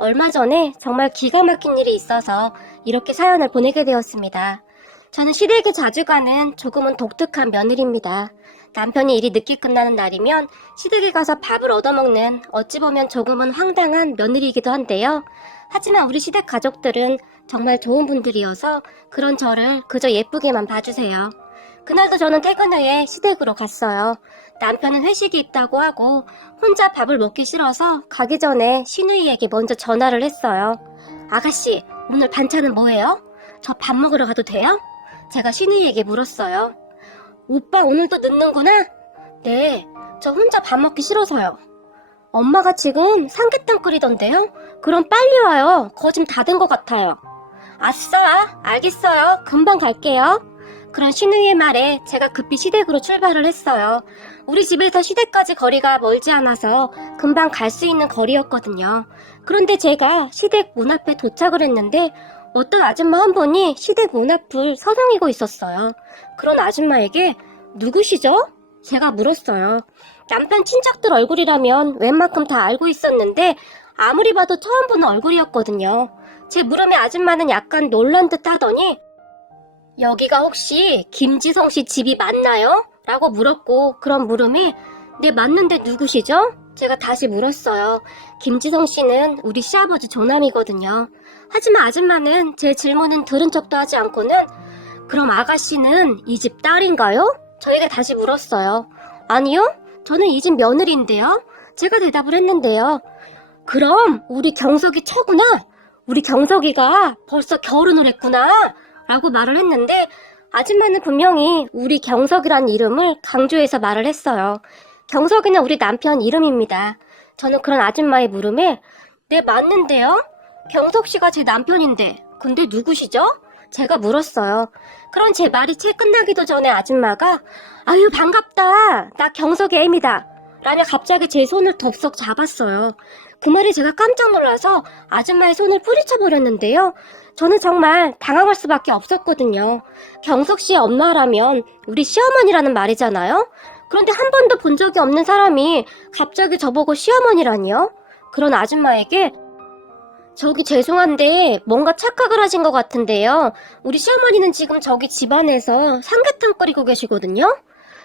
얼마 전에 정말 기가 막힌 일이 있어서 이렇게 사연을 보내게 되었습니다. 저는 시댁에 자주 가는 조금은 독특한 며느리입니다. 남편이 일이 늦게 끝나는 날이면 시댁에 가서 밥을 얻어먹는 어찌 보면 조금은 황당한 며느리이기도 한데요. 하지만 우리 시댁 가족들은 정말 좋은 분들이어서 그런 저를 그저 예쁘게만 봐주세요. 그날도 저는 퇴근 후에 시댁으로 갔어요. 남편은 회식이 있다고 하고 혼자 밥을 먹기 싫어서 가기 전에 시누이에게 먼저 전화를 했어요. 아가씨, 오늘 반찬은 뭐예요? 저 밥 먹으러 가도 돼요? 제가 시누이에게 물었어요. 오빠 오늘도 늦는구나? 네, 저 혼자 밥 먹기 싫어서요. 엄마가 지금 삼계탕 끓이던데요? 그럼 빨리 와요. 거짐 다 된 것 같아요. 아싸, 알겠어요. 금방 갈게요. 그런 시누이의 말에 제가 급히 시댁으로 출발을 했어요. 우리 집에서 시댁까지 거리가 멀지 않아서 금방 갈 수 있는 거리였거든요. 그런데 제가 시댁 문 앞에 도착을 했는데 어떤 아줌마 한 분이 시댁 문 앞을 서성이고 있었어요. 그런 아줌마에게 누구시죠? 제가 물었어요. 남편 친척들 얼굴이라면 웬만큼 다 알고 있었는데 아무리 봐도 처음 보는 얼굴이었거든요. 제 물음에 아줌마는 약간 놀란 듯 하더니 여기가 혹시 김지성 씨 집이 맞나요? 라고 물었고 그런 물음에 네 맞는데 누구시죠? 제가 다시 물었어요. 김지성 씨는 우리 시아버지 조남이거든요. 하지만 아줌마는 제 질문은 들은 척도 하지 않고는 그럼 아가씨는 이 집 딸인가요? 저에게 다시 물었어요. 아니요, 저는 이 집 며느리인데요. 제가 대답을 했는데요. 그럼 우리 경석이 처구나. 우리 경석이가 벌써 결혼을 했구나. 라고 말을 했는데 아줌마는 분명히 우리 경석이라는 이름을 강조해서 말을 했어요. 경석이는 우리 남편 이름입니다. 저는 그런 아줌마의 물음에 네 맞는데요? 경석 씨가 제 남편인데 근데 누구시죠? 제가 물었어요. 그럼 제 말이 채 끝나기도 전에 아줌마가 아유 반갑다. 나 경석의 애입니다. 라며 갑자기 제 손을 덥석 잡았어요. 그 말에 제가 깜짝 놀라서 아줌마의 손을 뿌리쳐버렸는데요. 저는 정말 당황할 수밖에 없었거든요. 경석 씨의 엄마라면 우리 시어머니라는 말이잖아요. 그런데 한 번도 본 적이 없는 사람이 갑자기 저보고 시어머니라니요? 그런 아줌마에게 저기 죄송한데 뭔가 착각을 하신 것 같은데요. 우리 시어머니는 지금 저기 집안에서 삼계탕 끓이고 계시거든요.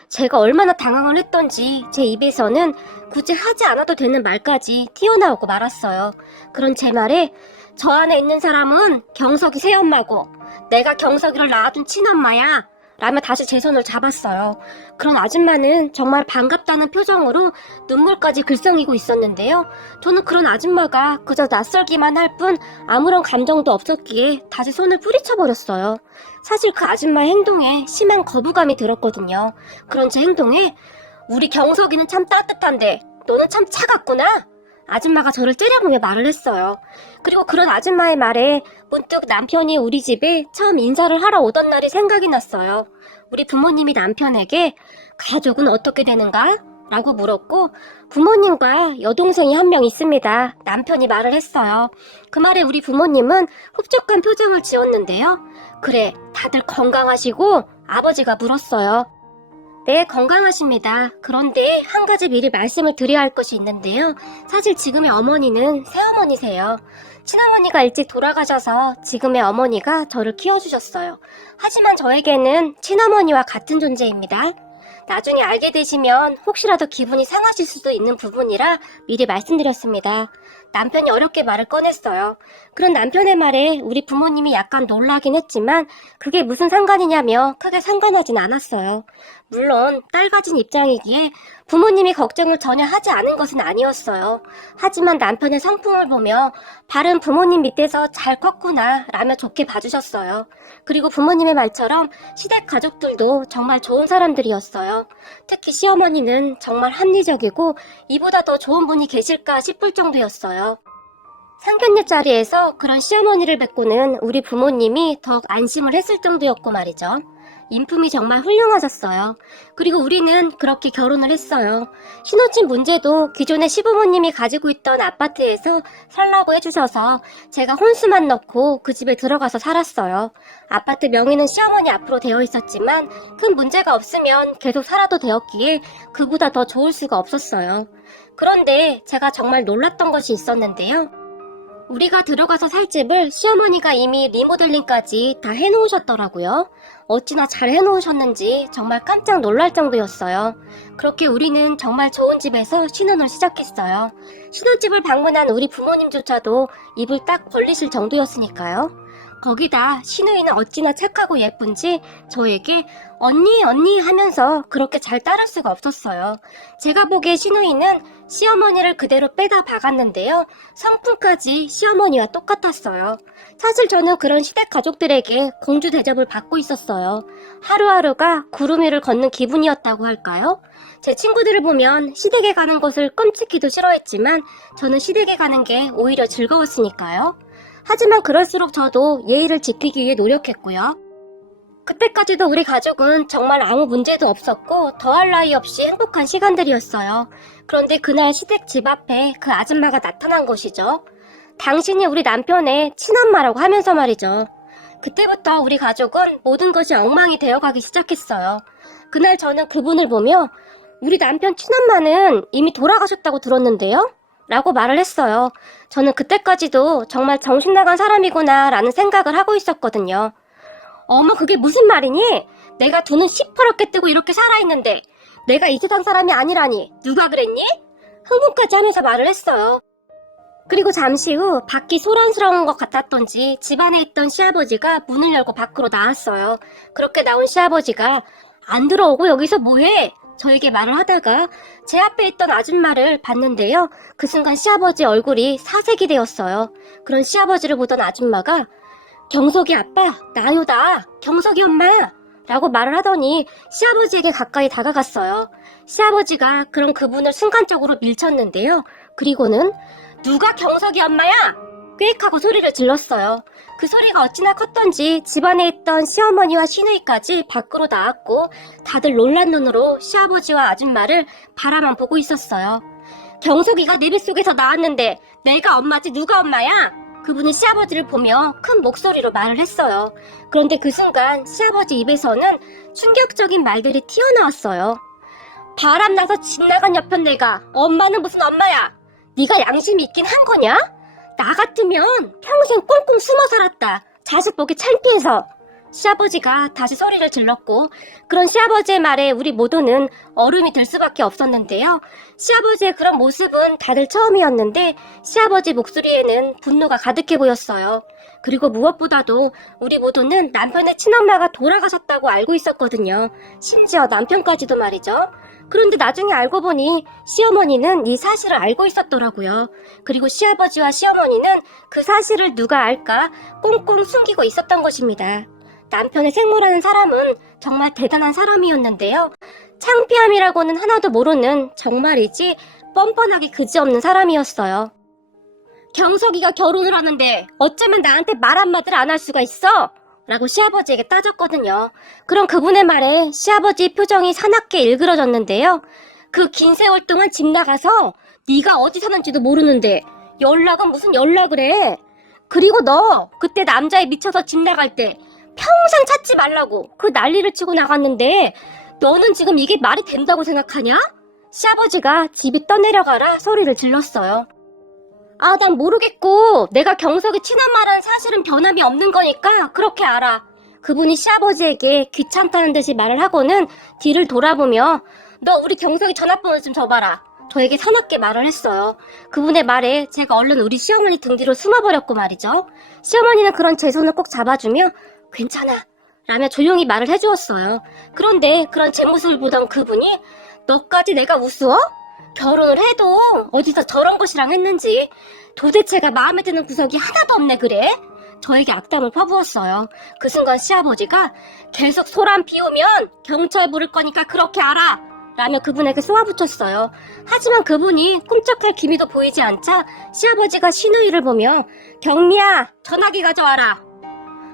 제가 얼마나 당황을 했던지 제 입에서는 굳이 하지 않아도 되는 말까지 튀어나오고 말았어요. 그런 제 말에 저 안에 있는 사람은 경석이 새엄마고 내가 경석이를 낳아둔 친엄마야 라며 다시 제 손을 잡았어요. 그런 아줌마는 정말 반갑다는 표정으로 눈물까지 글썽이고 있었는데요. 저는 그런 아줌마가 그저 낯설기만 할 뿐 아무런 감정도 없었기에 다시 손을 뿌리쳐버렸어요. 사실 그 아줌마의 행동에 심한 거부감이 들었거든요. 그런 제 행동에 우리 경석이는 참 따뜻한데 너는 참 차갑구나. 아줌마가 저를 째려보며 말을 했어요. 그리고 그런 아줌마의 말에 문득 남편이 우리 집에 처음 인사를 하러 오던 날이 생각이 났어요. 우리 부모님이 남편에게 가족은 어떻게 되는가? 라고 물었고 부모님과 여동생이 한 명 있습니다. 남편이 말을 했어요. 그 말에 우리 부모님은 흡족한 표정을 지었는데요. 그래, 다들 건강하시고? 아버지가 물었어요. 네, 건강하십니다. 그런데 한 가지 미리 말씀을 드려야 할 것이 있는데요. 사실 지금의 어머니는 새어머니세요. 친어머니가 일찍 돌아가셔서 지금의 어머니가 저를 키워주셨어요. 하지만 저에게는 친어머니와 같은 존재입니다. 나중에 알게 되시면 혹시라도 기분이 상하실 수도 있는 부분이라 미리 말씀드렸습니다. 남편이 어렵게 말을 꺼냈어요. 그런 남편의 말에 우리 부모님이 약간 놀라긴 했지만 그게 무슨 상관이냐며 크게 상관하진 않았어요. 물론 딸 가진 입장이기에 부모님이 걱정을 전혀 하지 않은 것은 아니었어요. 하지만 남편의 성품을 보며 발은 부모님 밑에서 잘 컸구나 라며 좋게 봐주셨어요. 그리고 부모님의 말처럼 시댁 가족들도 정말 좋은 사람들이었어요. 특히 시어머니는 정말 합리적이고 이보다 더 좋은 분이 계실까 싶을 정도였어요. 상견례 자리에서 그런 시어머니를 뵙고는 우리 부모님이 더 안심을 했을 정도였고 말이죠. 인품이 정말 훌륭하셨어요. 그리고 우리는 그렇게 결혼을 했어요. 신혼집 문제도 기존의 시부모님이 가지고 있던 아파트에서 살라고 해주셔서 제가 혼수만 넣고 그 집에 들어가서 살았어요. 아파트 명의는 시어머니 앞으로 되어 있었지만 큰 문제가 없으면 계속 살아도 되었기에 그보다 더 좋을 수가 없었어요. 그런데 제가 정말 놀랐던 것이 있었는데요. 우리가 들어가서 살 집을 시어머니가 이미 리모델링까지 다 해놓으셨더라고요. 어찌나 잘 해놓으셨는지 정말 깜짝 놀랄 정도였어요. 그렇게 우리는 정말 좋은 집에서 신혼을 시작했어요. 신혼집을 방문한 우리 부모님조차도 입을 딱 벌리실 정도였으니까요. 거기다 시누이는 어찌나 착하고 예쁜지 저에게 언니 언니 하면서 그렇게 잘 따를 수가 없었어요. 제가 보기에 시누이는 시어머니를 그대로 빼다 박았는데요. 성품까지 시어머니와 똑같았어요. 사실 저는 그런 시댁 가족들에게 공주 대접을 받고 있었어요. 하루하루가 구름 위를 걷는 기분이었다고 할까요? 제 친구들을 보면 시댁에 가는 것을 끔찍히도 싫어했지만 저는 시댁에 가는 게 오히려 즐거웠으니까요. 하지만 그럴수록 저도 예의를 지키기 위해 노력했고요. 그때까지도 우리 가족은 정말 아무 문제도 없었고 더할 나위 없이 행복한 시간들이었어요. 그런데 그날 시댁 집 앞에 그 아줌마가 나타난 것이죠. 당신이 우리 남편의 친엄마라고 하면서 말이죠. 그때부터 우리 가족은 모든 것이 엉망이 되어가기 시작했어요. 그날 저는 그분을 보며 우리 남편 친엄마는 이미 돌아가셨다고 들었는데요? 라고 말을 했어요. 저는 그때까지도 정말 정신나간 사람이구나 라는 생각을 하고 있었거든요. 어머, 그게 무슨 말이니? 내가 두 눈 시퍼렇게 뜨고 이렇게 살아있는데 내가 이 세상 사람이 아니라니 누가 그랬니? 흥분까지 하면서 말을 했어요. 그리고 잠시 후 밖이 소란스러운 것 같았던지 집안에 있던 시아버지가 문을 열고 밖으로 나왔어요. 그렇게 나온 시아버지가 안 들어오고 여기서 뭐해? 저에게 말을 하다가 제 앞에 있던 아줌마를 봤는데요. 그 순간 시아버지 얼굴이 사색이 되었어요. 그런 시아버지를 보던 아줌마가 경석이 아빠, 나요다. 경석이 엄마. 라고 말을 하더니 시아버지에게 가까이 다가갔어요. 시아버지가 그런 그분을 순간적으로 밀쳤는데요. 그리고는 누가 경석이 엄마야? 꽥 하고 소리를 질렀어요. 그 소리가 어찌나 컸던지 집안에 있던 시어머니와 시누이까지 밖으로 나왔고 다들 놀란 눈으로 시아버지와 아줌마를 바라만 보고 있었어요. 경석이가 내 뱃속에서 나왔는데 내가 엄마지 누가 엄마야? 그분은 시아버지를 보며 큰 목소리로 말을 했어요. 그런데 그 순간 시아버지 입에서는 충격적인 말들이 튀어나왔어요. 바람나서 집 나간 여편 내가 엄마는 무슨 엄마야? 네가 양심이 있긴 한 거냐? 나 같으면 평생 꽁꽁 숨어 살았다. 자식 보기 창피해서. 시아버지가 다시 소리를 질렀고 그런 시아버지의 말에 우리 모두는 얼음이 들 수밖에 없었는데요. 시아버지의 그런 모습은 다들 처음이었는데 시아버지 목소리에는 분노가 가득해 보였어요. 그리고 무엇보다도 우리 모두는 남편의 친엄마가 돌아가셨다고 알고 있었거든요. 심지어 남편까지도 말이죠. 그런데 나중에 알고 보니 시어머니는 이 사실을 알고 있었더라고요. 그리고 시아버지와 시어머니는 그 사실을 누가 알까 꽁꽁 숨기고 있었던 것입니다. 남편의 생모라는 사람은 정말 대단한 사람이었는데요. 창피함이라고는 하나도 모르는 정말이지 뻔뻔하게 그지없는 사람이었어요. 경석이가 결혼을 하는데 어쩌면 나한테 말 한마디를 안 할 수가 있어? 라고 시아버지에게 따졌거든요. 그럼 그분의 말에 시아버지의 표정이 사납게 일그러졌는데요. 그 긴 세월 동안 집 나가서 네가 어디 사는지도 모르는데 연락은 무슨 연락을 해? 그리고 너 그때 남자에 미쳐서 집 나갈 때 평생 찾지 말라고 그 난리를 치고 나갔는데 너는 지금 이게 말이 된다고 생각하냐? 시아버지가 집이 떠내려가라 소리를 질렀어요. 아, 난 모르겠고 내가 경석이 친엄마라는 사실은 변함이 없는 거니까 그렇게 알아. 그분이 시아버지에게 귀찮다는 듯이 말을 하고는 뒤를 돌아보며 너 우리 경석이 전화번호 좀 줘봐라. 저에게 사납게 말을 했어요. 그분의 말에 제가 얼른 우리 시어머니 등 뒤로 숨어버렸고 말이죠. 시어머니는 그런 제 손을 꼭 잡아주며 괜찮아 라며 조용히 말을 해주었어요. 그런데 그런 제 모습을 보던 그분이 너까지 내가 우스워? 결혼을 해도 어디서 저런 것이랑 했는지 도대체가 마음에 드는 구석이 하나도 없네 그래? 저에게 악담을 퍼부었어요. 그 순간 시아버지가 계속 소란 피우면 경찰 부를 거니까 그렇게 알아 라며 그분에게 쏘아붙였어요. 하지만 그분이 꿈쩍할 기미도 보이지 않자 시아버지가 시누이를 보며 경미야 전화기 가져와라.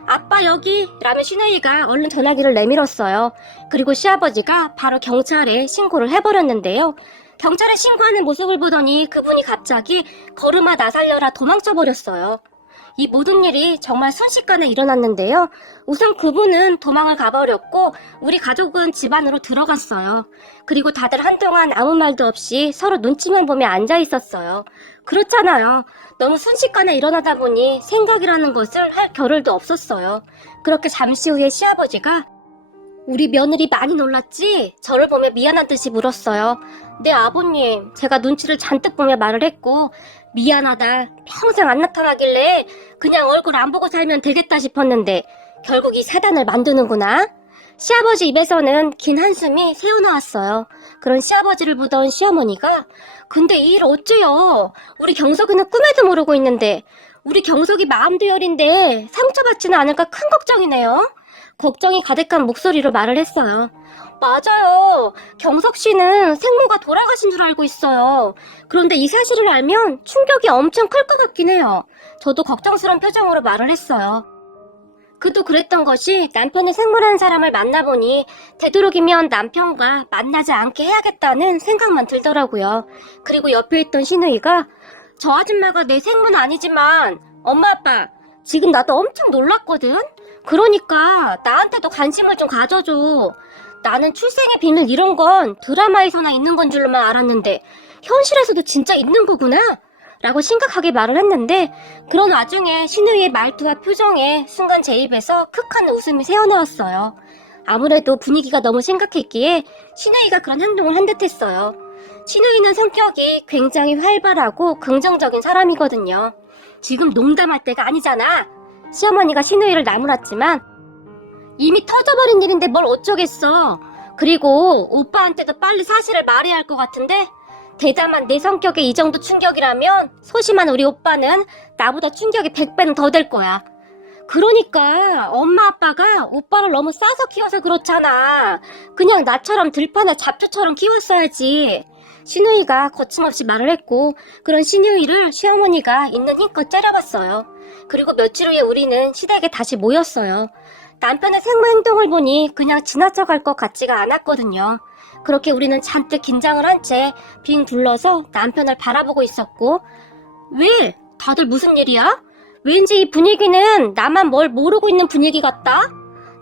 아빠 여기 라며 시누이가 얼른 전화기를 내밀었어요. 그리고 시아버지가 바로 경찰에 신고를 해버렸는데요. 경찰에 신고하는 모습을 보더니 그분이 갑자기 걸음아 나 살려라 도망쳐버렸어요. 이 모든 일이 정말 순식간에 일어났는데요. 우선 그분은 도망을 가버렸고 우리 가족은 집 안으로 들어갔어요. 그리고 다들 한동안 아무 말도 없이 서로 눈치만 보며 앉아 있었어요. 그렇잖아요. 너무 순식간에 일어나다 보니 생각이라는 것을 할 겨를도 없었어요. 그렇게 잠시 후에 시아버지가 우리 며느리 많이 놀랐지? 저를 보며 미안한 듯이 물었어요. 네, 아버님. 제가 눈치를 잔뜩 보며 말을 했고 미안하다. 평생 안 나타나길래 그냥 얼굴 안 보고 살면 되겠다 싶었는데 결국 이 사단을 만드는구나. 시아버지 입에서는 긴 한숨이 새어나왔어요. 그런 시아버지를 보던 시어머니가 근데 이 일 어째요? 우리 경석이는 꿈에도 모르고 있는데 우리 경석이 마음도 여린데 상처받지는 않을까 큰 걱정이네요. 걱정이 가득한 목소리로 말을 했어요. 맞아요. 경석 씨는 생모가 돌아가신 줄 알고 있어요. 그런데 이 사실을 알면 충격이 엄청 클 것 같긴 해요. 저도 걱정스러운 표정으로 말을 했어요. 그도 그랬던 것이 남편의 생모라는 사람을 만나보니 되도록이면 남편과 만나지 않게 해야겠다는 생각만 들더라고요. 그리고 옆에 있던 시누이가 저 아줌마가 내 생모는 아니지만 엄마 아빠 지금 나도 엄청 놀랐거든? 그러니까 나한테도 관심을 좀 가져줘. 나는 출생의 비밀 이런 건 드라마에서나 있는 건 줄로만 알았는데 현실에서도 진짜 있는 거구나? 라고 심각하게 말을 했는데 그런 와중에 시누이의 말투와 표정에 순간 제 입에서 크한 웃음이 새어나왔어요. 아무래도 분위기가 너무 심각했기에 시누이가 그런 행동을 한 듯했어요. 시누이는 성격이 굉장히 활발하고 긍정적인 사람이거든요. 지금 농담할 때가 아니잖아. 시어머니가 시누이를 나무랐지만 이미 터져버린 일인데 뭘 어쩌겠어. 그리고 오빠한테도 빨리 사실을 말해야 할 것 같은데 대담한 내 성격에 이 정도 충격이라면 소심한 우리 오빠는 나보다 충격이 100배는 더 될 거야. 그러니까 엄마 아빠가 오빠를 너무 싸서 키워서 그렇잖아. 그냥 나처럼 들판에 잡초처럼 키웠어야지. 시누이가 거침없이 말을 했고 그런 시누이를 시어머니가 있는 힘껏 째려봤어요. 그리고 며칠 후에 우리는 시댁에 다시 모였어요. 남편의 생모 행동을 보니 그냥 지나쳐갈 것 같지가 않았거든요. 그렇게 우리는 잔뜩 긴장을 한 채 빙 둘러서 남편을 바라보고 있었고 왜? 다들 무슨 일이야? 왠지 이 분위기는 나만 뭘 모르고 있는 분위기 같다?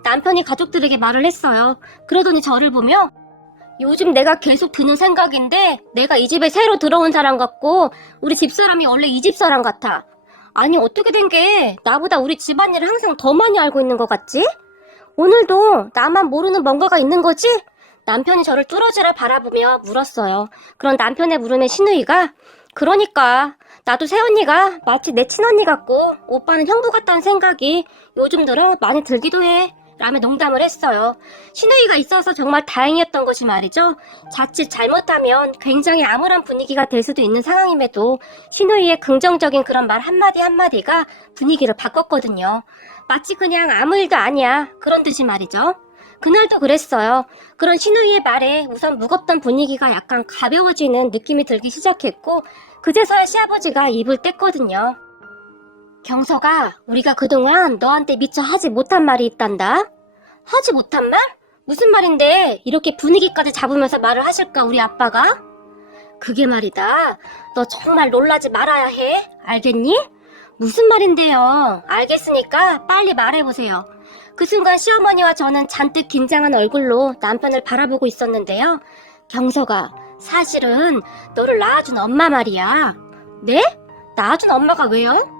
남편이 가족들에게 말을 했어요. 그러더니 저를 보며 요즘 내가 계속 드는 생각인데 내가 이 집에 새로 들어온 사람 같고 우리 집사람이 원래 이 집 사람 같아. 아니 어떻게 된 게 나보다 우리 집안일을 항상 더 많이 알고 있는 것 같지? 오늘도 나만 모르는 뭔가가 있는 거지? 남편이 저를 뚫어지라 바라보며 물었어요. 그런 남편의 물음에 시누이가 그러니까 나도 새언니가 마치 내 친언니 같고 오빠는 형부 같다는 생각이 요즘 들어 많이 들기도 해. 라며 농담을 했어요. 시누이가 있어서 정말 다행이었던 것이 말이죠. 자칫 잘못하면 굉장히 암울한 분위기가 될 수도 있는 상황임에도 시누이의 긍정적인 그런 말 한마디 한마디가 분위기를 바꿨거든요. 마치 그냥 아무 일도 아니야 그런 듯이 말이죠. 그날도 그랬어요. 그런 시누이의 말에 우선 무겁던 분위기가 약간 가벼워지는 느낌이 들기 시작했고 그제서야 시아버지가 입을 뗐거든요. 경서가 우리가 그동안 너한테 미처 하지 못한 말이 있단다. 하지 못한 말? 무슨 말인데 이렇게 분위기까지 잡으면서 말을 하실까 우리 아빠가? 그게 말이다. 너 정말 놀라지 말아야 해. 알겠니? 무슨 말인데요. 알겠으니까 빨리 말해보세요. 그 순간 시어머니와 저는 잔뜩 긴장한 얼굴로 남편을 바라보고 있었는데요. 경서가 사실은 너를 낳아준 엄마 말이야. 네? 낳아준 엄마가 왜요?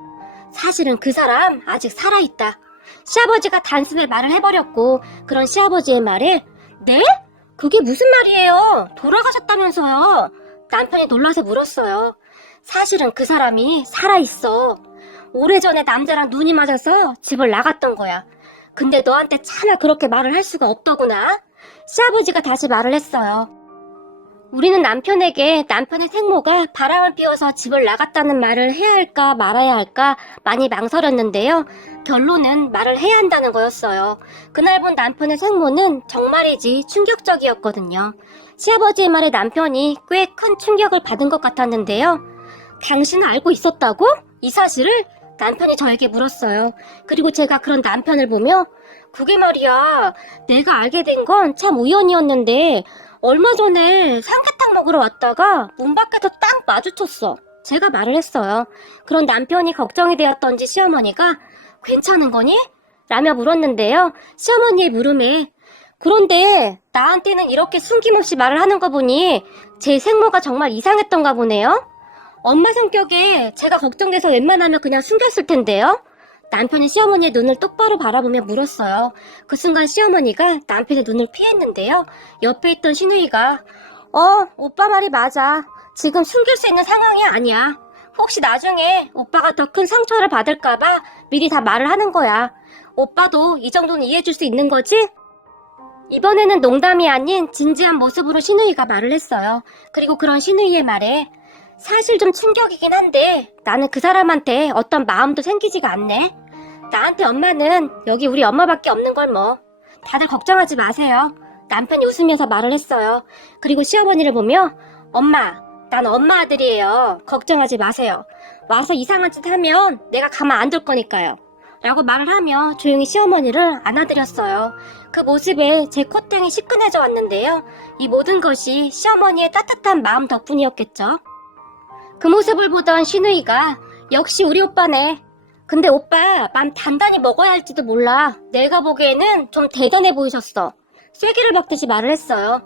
사실은 그 사람 아직 살아있다. 시아버지가 단숨에 말을 해버렸고 그런 시아버지의 말에 네? 그게 무슨 말이에요? 돌아가셨다면서요? 남편이 놀라서 물었어요. 사실은 그 사람이 살아있어. 오래전에 남자랑 눈이 맞아서 집을 나갔던 거야. 근데 너한테 차마 그렇게 말을 할 수가 없더구나. 시아버지가 다시 말을 했어요. 우리는 남편에게 남편의 생모가 바람을 피워서 집을 나갔다는 말을 해야 할까 말아야 할까 많이 망설였는데요. 결론은 말을 해야 한다는 거였어요. 그날 본 남편의 생모는 정말이지 충격적이었거든요. 시아버지의 말에 남편이 꽤 큰 충격을 받은 것 같았는데요. 당신은 알고 있었다고? 이 사실을? 남편이 저에게 물었어요. 그리고 제가 그런 남편을 보며 그게 말이야 내가 알게 된 건 참 우연이었는데 얼마 전에 삼계탕 먹으러 왔다가 문 밖에서 딱 마주쳤어. 제가 말을 했어요. 그런 남편이 걱정이 되었던지 시어머니가 괜찮은 거니? 라며 물었는데요. 시어머니의 물음에 그런데 나한테는 이렇게 숨김없이 말을 하는 거 보니 제 생모가 정말 이상했던가 보네요. 엄마 성격에 제가 걱정돼서 웬만하면 그냥 숨겼을 텐데요. 남편이 시어머니의 눈을 똑바로 바라보며 물었어요. 그 순간 시어머니가 남편의 눈을 피했는데요. 옆에 있던 시누이가 오빠 말이 맞아. 지금 숨길 수 있는 상황이 아니야. 혹시 나중에 오빠가 더 큰 상처를 받을까봐 미리 다 말을 하는 거야. 오빠도 이 정도는 이해해줄 수 있는 거지? 이번에는 농담이 아닌 진지한 모습으로 시누이가 말을 했어요. 그리고 그런 시누이의 말에 사실 좀 충격이긴 한데 나는 그 사람한테 어떤 마음도 생기지가 않네. 나한테 엄마는 여기 우리 엄마밖에 없는 걸 뭐. 다들 걱정하지 마세요. 남편이 웃으면서 말을 했어요. 그리고 시어머니를 보며 엄마, 난 엄마 아들이에요. 걱정하지 마세요. 와서 이상한 짓 하면 내가 가만 안 둘 거니까요. 라고 말을 하며 조용히 시어머니를 안아드렸어요. 그 모습에 제 콧등이 시큰해져 왔는데요. 이 모든 것이 시어머니의 따뜻한 마음 덕분이었겠죠. 그 모습을 보던 시누이가 역시 우리 오빠네. 근데 오빠 맘 단단히 먹어야 할지도 몰라. 내가 보기에는 좀 대단해 보이셨어. 쐐기를 박듯이 말을 했어요.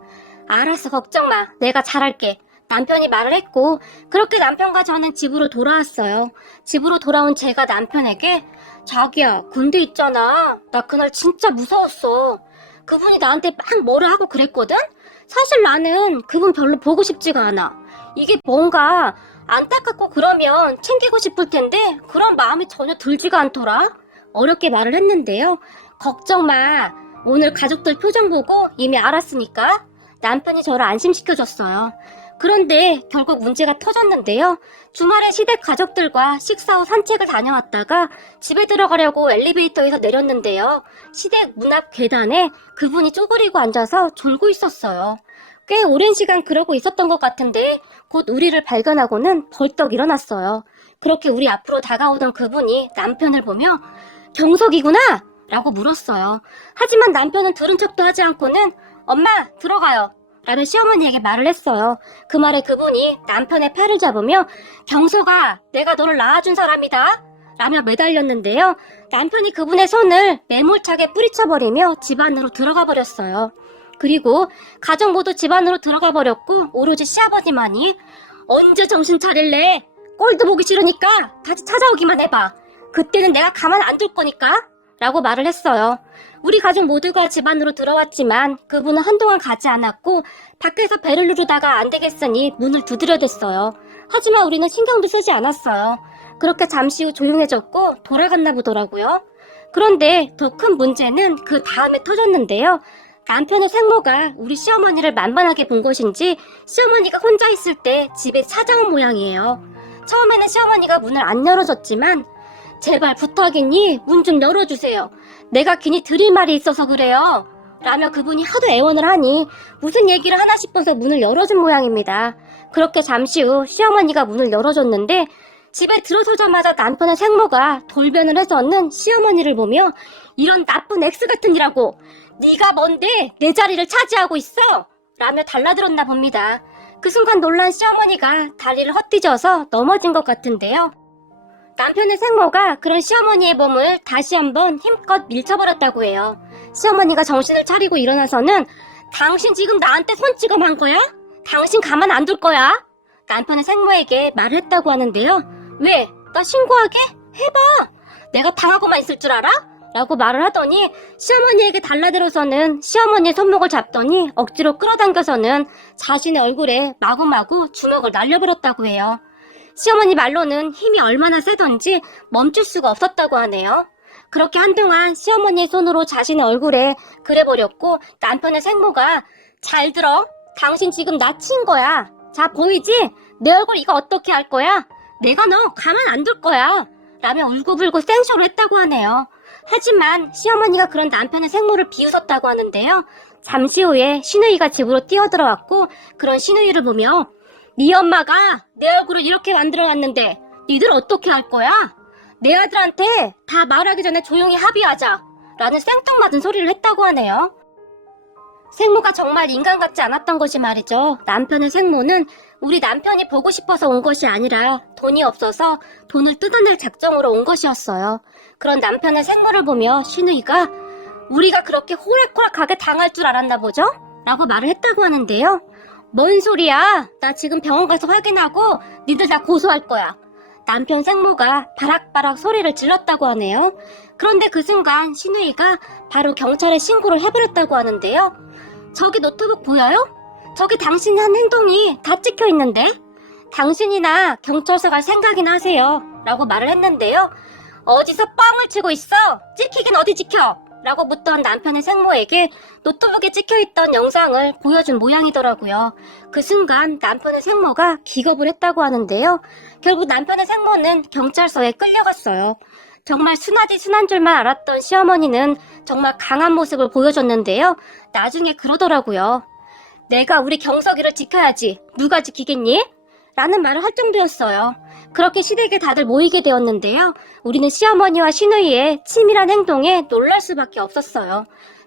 알았어, 걱정 마. 내가 잘할게. 남편이 말을 했고 그렇게 남편과 저는 집으로 돌아왔어요. 집으로 돌아온 제가 남편에게 자기야, 근데 있잖아. 나 그날 진짜 무서웠어. 그분이 나한테 막 뭐라 하고 그랬거든? 사실 나는 그분 별로 보고 싶지가 않아. 이게 뭔가 안타깝고 그러면 챙기고 싶을 텐데 그런 마음이 전혀 들지가 않더라. 어렵게 말을 했는데요. 걱정 마. 오늘 가족들 표정 보고 이미 알았으니까. 남편이 저를 안심시켜줬어요. 그런데 결국 문제가 터졌는데요. 주말에 시댁 가족들과 식사 후 산책을 다녀왔다가 집에 들어가려고 엘리베이터에서 내렸는데요. 시댁 문 앞 계단에 그분이 쪼그리고 앉아서 졸고 있었어요. 꽤 오랜 시간 그러고 있었던 것 같은데 곧 우리를 발견하고는 벌떡 일어났어요. 그렇게 우리 앞으로 다가오던 그분이 남편을 보며 경석이구나! 라고 물었어요. 하지만 남편은 들은 척도 하지 않고는 엄마 들어가요. 라며 시어머니에게 말을 했어요. 그 말에 그분이 남편의 팔을 잡으며 경석아, 내가 너를 낳아준 사람이다. 라며 매달렸는데요. 남편이 그분의 손을 매몰차게 뿌리쳐버리며 집 안으로 들어가 버렸어요. 그리고 가족 모두 집 안으로 들어가 버렸고 오로지 시아버지만이 언제 정신 차릴래? 꼴도 보기 싫으니까 다시 찾아오기만 해봐. 그때는 내가 가만 안 둘 거니까. 라고 말을 했어요. 우리 가족 모두가 집 안으로 들어왔지만 그분은 한동안 가지 않았고 밖에서 배를 누르다가 안 되겠으니 문을 두드려댔어요. 하지만 우리는 신경도 쓰지 않았어요. 그렇게 잠시 후 조용해졌고 돌아갔나 보더라고요. 그런데 더 큰 문제는 그 다음에 터졌는데요. 남편의 생모가 우리 시어머니를 만만하게 본 것인지 시어머니가 혼자 있을 때 집에 찾아온 모양이에요. 처음에는 시어머니가 문을 안 열어줬지만 제발 부탁이니 문 좀 열어주세요. 내가 괜히 드릴 말이 있어서 그래요. 라며 그분이 하도 애원을 하니 무슨 얘기를 하나 싶어서 문을 열어준 모양입니다. 그렇게 잠시 후 시어머니가 문을 열어줬는데 집에 들어서자마자 남편의 생모가 돌변을 해서는 시어머니를 보며 이런 나쁜 엑스 같으니라고 네가 뭔데 내 자리를 차지하고 있어? 라며 달라들었나 봅니다. 그 순간 놀란 시어머니가 다리를 헛디뎌서 넘어진 것 같은데요. 남편의 생모가 그런 시어머니의 몸을 다시 한번 힘껏 밀쳐버렸다고 해요. 시어머니가 정신을 차리고 일어나서는 당신 지금 나한테 손찌검한 거야? 당신 가만 안 둘 거야? 남편의 생모에게 말을 했다고 하는데요. 왜? 나 신고하게? 해봐. 내가 당하고만 있을 줄 알아? 라고 말을 하더니 시어머니에게 달라들어서는 시어머니의 손목을 잡더니 억지로 끌어당겨서는 자신의 얼굴에 마구마구 주먹을 날려버렸다고 해요. 시어머니 말로는 힘이 얼마나 세던지 멈출 수가 없었다고 하네요. 그렇게 한동안 시어머니의 손으로 자신의 얼굴에 그래버렸고 남편의 생모가 잘 들어. 당신 지금 나 친 거야. 자 보이지? 내 얼굴 이거 어떻게 할 거야? 내가 너 가만 안 둘 거야. 라며 울고불고 생쇼를 했다고 하네요. 하지만 시어머니가 그런 남편의 생모를 비웃었다고 하는데요. 잠시 후에 시누이가 집으로 뛰어들어왔고 그런 시누이를 보며 네 엄마가 내 얼굴을 이렇게 만들어놨는데 니들 어떻게 할 거야? 내 아들한테 다 말하기 전에 조용히 합의하자 라는 생뚱맞은 소리를 했다고 하네요. 생모가 정말 인간 같지 않았던 것이 말이죠. 남편의 생모는 우리 남편이 보고 싶어서 온 것이 아니라 돈이 없어서 돈을 뜯어낼 작정으로 온 것이었어요. 그런 남편의 생모를 보며 신우이가 우리가 그렇게 호락호락하게 당할 줄 알았나 보죠? 라고 말을 했다고 하는데요. 뭔 소리야? 나 지금 병원 가서 확인하고 니들 다 고소할 거야. 남편 생모가 바락바락 소리를 질렀다고 하네요. 그런데 그 순간 신우이가 바로 경찰에 신고를 해버렸다고 하는데요. 저기 노트북 보여요? 저기 당신이 한 행동이 다 찍혀 있는데? 당신이나 경찰서 갈 생각이나 하세요. 라고 말을 했는데요. 어디서 뻥을 치고 있어? 찍히긴 어디 찍혀? 라고 묻던 남편의 생모에게 노트북에 찍혀있던 영상을 보여준 모양이더라고요. 그 순간 남편의 생모가 기겁을 했다고 하는데요. 결국 남편의 생모는 경찰서에 끌려갔어요. 정말 순하디 순한 줄만 알았던 시어머니는 정말 강한 모습을 보여줬는데요. 나중에 그러더라고요. 내가 우리 경석이를 지켜야지. 누가 지키겠니? 라는 말을 할 정도였어요. 그렇게 시댁에 다들 모이게 되었는데요. 우리는 시어머니와 시누이의 치밀한 행동에 놀랄 수밖에 없었어요.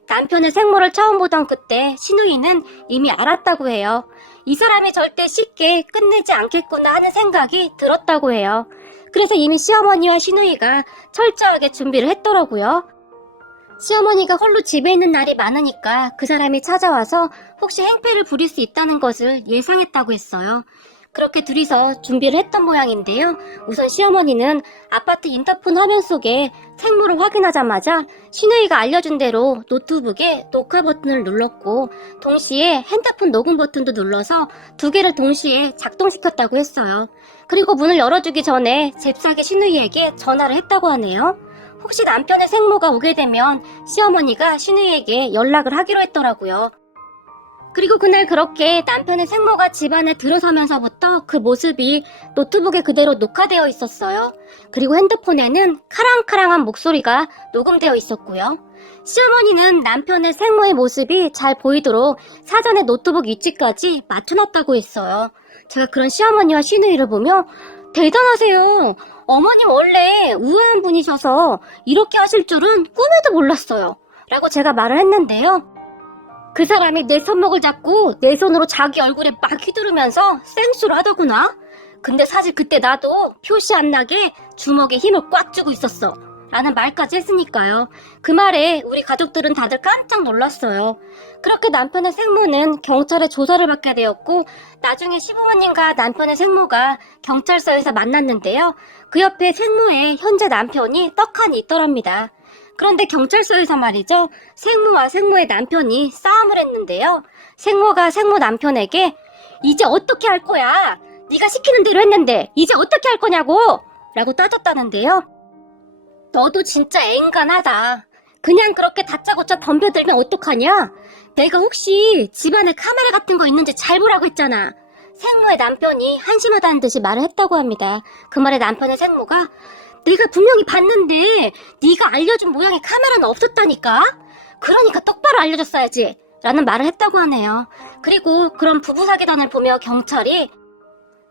남편의 생모를 처음 보던 그때 시누이는 이미 알았다고 해요. 이 사람이 절대 쉽게 끝내지 않겠구나 하는 생각이 들었다고 해요. 그래서 이미 시어머니와 시누이가 철저하게 준비를 했더라고요. 시어머니가 홀로 집에 있는 날이 많으니까 그 사람이 찾아와서 혹시 행패를 부릴 수 있다는 것을 예상했다고 했어요. 그렇게 둘이서 준비를 했던 모양인데요. 우선 시어머니는 아파트 인터폰 화면 속에 생모를 확인하자마자 시누이가 알려준 대로 노트북에 녹화 버튼을 눌렀고 동시에 핸드폰 녹음 버튼도 눌러서 두 개를 동시에 작동시켰다고 했어요. 그리고 문을 열어주기 전에 잽싸게 시누이에게 전화를 했다고 하네요. 혹시 남편의 생모가 오게 되면 시어머니가 시누이에게 연락을 하기로 했더라고요. 그리고 그날 그렇게 남편의 생모가 집안에 들어서면서부터 그 모습이 노트북에 그대로 녹화되어 있었어요. 그리고 핸드폰에는 카랑카랑한 목소리가 녹음되어 있었고요. 시어머니는 남편의 생모의 모습이 잘 보이도록 사전에 노트북 위치까지 맞춰놨다고 했어요. 제가 그런 시어머니와 시누이를 보며 대단하세요. 어머님 원래 우아한 분이셔서 이렇게 하실 줄은 꿈에도 몰랐어요. 라고 제가 말을 했는데요. 그 사람이 내 손목을 잡고 내 손으로 자기 얼굴에 막 휘두르면서 생수를 하더구나. 근데 사실 그때 나도 표시 안 나게 주먹에 힘을 꽉 주고 있었어. 라는 말까지 했으니까요. 그 말에 우리 가족들은 다들 깜짝 놀랐어요. 그렇게 남편의 생모는 경찰에 조사를 받게 되었고 나중에 시부모님과 남편의 생모가 경찰서에서 만났는데요. 그 옆에 생모의 현재 남편이 떡하니 있더랍니다. 그런데 경찰서에서 말이죠. 생모와 생모의 남편이 싸움을 했는데요. 생모가 생모 남편에게 이제 어떻게 할 거야? 네가 시키는 대로 했는데 이제 어떻게 할 거냐고! 라고 따졌다는데요. 너도 진짜 애인간하다. 그냥 그렇게 다짜고짜 덤벼들면 어떡하냐? 내가 혹시 집안에 카메라 같은 거 있는지 잘 보라고 했잖아. 생모의 남편이 한심하다는 듯이 말을 했다고 합니다. 그 말에 남편의 생모가 내가 분명히 봤는데 네가 알려준 모양의 카메라는 없었다니까? 그러니까 똑바로 알려줬어야지 라는 말을 했다고 하네요. 그리고 그런 부부사기단을 보며 경찰이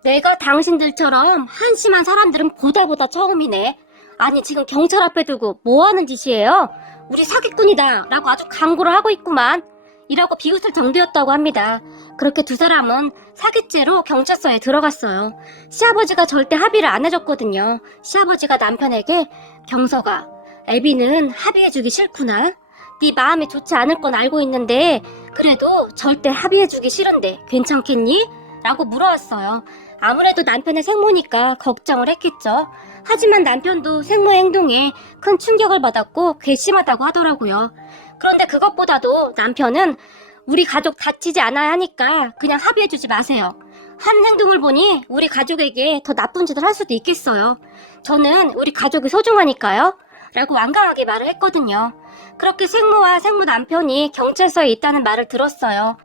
내가 당신들처럼 한심한 사람들은 보다 처음이네. 아니 지금 경찰 앞에 두고 뭐하는 짓이에요? 우리 사기꾼이다 라고 아주 강구를 하고 있구만. 이라고 비웃을 정도였다고 합니다. 그렇게 두 사람은 사기죄로 경찰서에 들어갔어요. 시아버지가 절대 합의를 안 해줬거든요. 시아버지가 남편에게 경석아, 애비는 합의해주기 싫구나. 네 마음이 좋지 않을 건 알고 있는데 그래도 절대 합의해주기 싫은데 괜찮겠니? 라고 물어왔어요. 아무래도 남편의 생모니까 걱정을 했겠죠. 하지만 남편도 생모의 행동에 큰 충격을 받았고 괘씸하다고 하더라고요. 그런데 그것보다도 남편은 우리 가족 다치지 않아야 하니까 그냥 합의해주지 마세요. 하는 행동을 보니 우리 가족에게 더 나쁜 짓을 할 수도 있겠어요. 저는 우리 가족이 소중하니까요. 라고 완강하게 말을 했거든요. 그렇게 생모와 생모 남편이 경찰서에 있다는 말을 들었어요.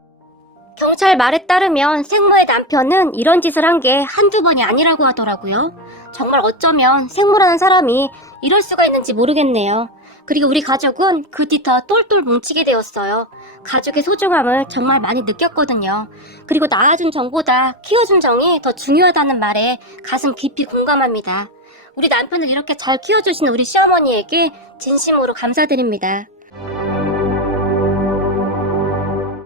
경찰 말에 따르면 생모의 남편은 이런 짓을 한 게 한두 번이 아니라고 하더라고요. 정말 어쩌면 생모라는 사람이 이럴 수가 있는지 모르겠네요. 그리고 우리 가족은 그 뒤 더 똘똘 뭉치게 되었어요. 가족의 소중함을 정말 많이 느꼈거든요. 그리고 낳아준 정보다 키워준 정이 더 중요하다는 말에 가슴 깊이 공감합니다. 우리 남편을 이렇게 잘 키워주신 우리 시어머니에게 진심으로 감사드립니다.